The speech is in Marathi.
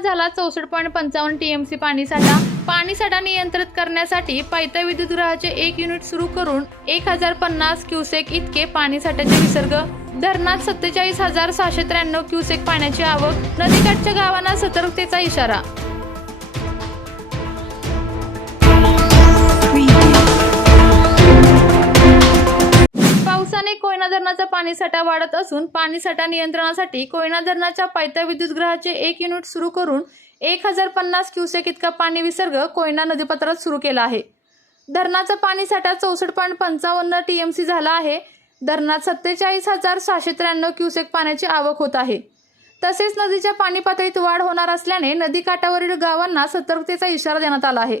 जिल्ह्यात झाला. चौसष्ट पॉईंट पंचावन्न टीएमसी पाणीसाठा पाणीसाठा नियंत्रित करण्यासाठी पायथा विद्युतगृहाचे एक युनिट सुरू करून एक हजार पन्नास क्युसेक इतके पाणीसाठ्याचे विसर्ग. धरणात सत्तेचाळीस हजार सहाशे त्र्याण्णव क्युसेक पाण्याची आवक. नदीकाठच्या गावांना सतर्कतेचा इशारा. कोयना धरणाचा पाणीसाठा वाढत असून पाणीसाठा नियंत्रणासाठी कोयना धरणाच्या पायथ्या विद्युतगृहाचे एक युनिट सुरू करून एक हजार पन्नास क्युसेक इतका पाणी विसर्ग कोयना नदीपात्रात सुरू केला आहे. धरणाचा पाणीसाठा चौसष्ट पॉईंट पंचावन्न टीएमसी झाला आहे. धरणात सत्तेचाळीस हजार सहाशे त्र्याण्णव क्युसेक पाण्याची आवक होत आहे. तसेच नदीच्या पाणी पातळीत वाढ होणार असल्याने नदीकाठावरील गावांना सतर्कतेचा इशारा देण्यात आला आहे.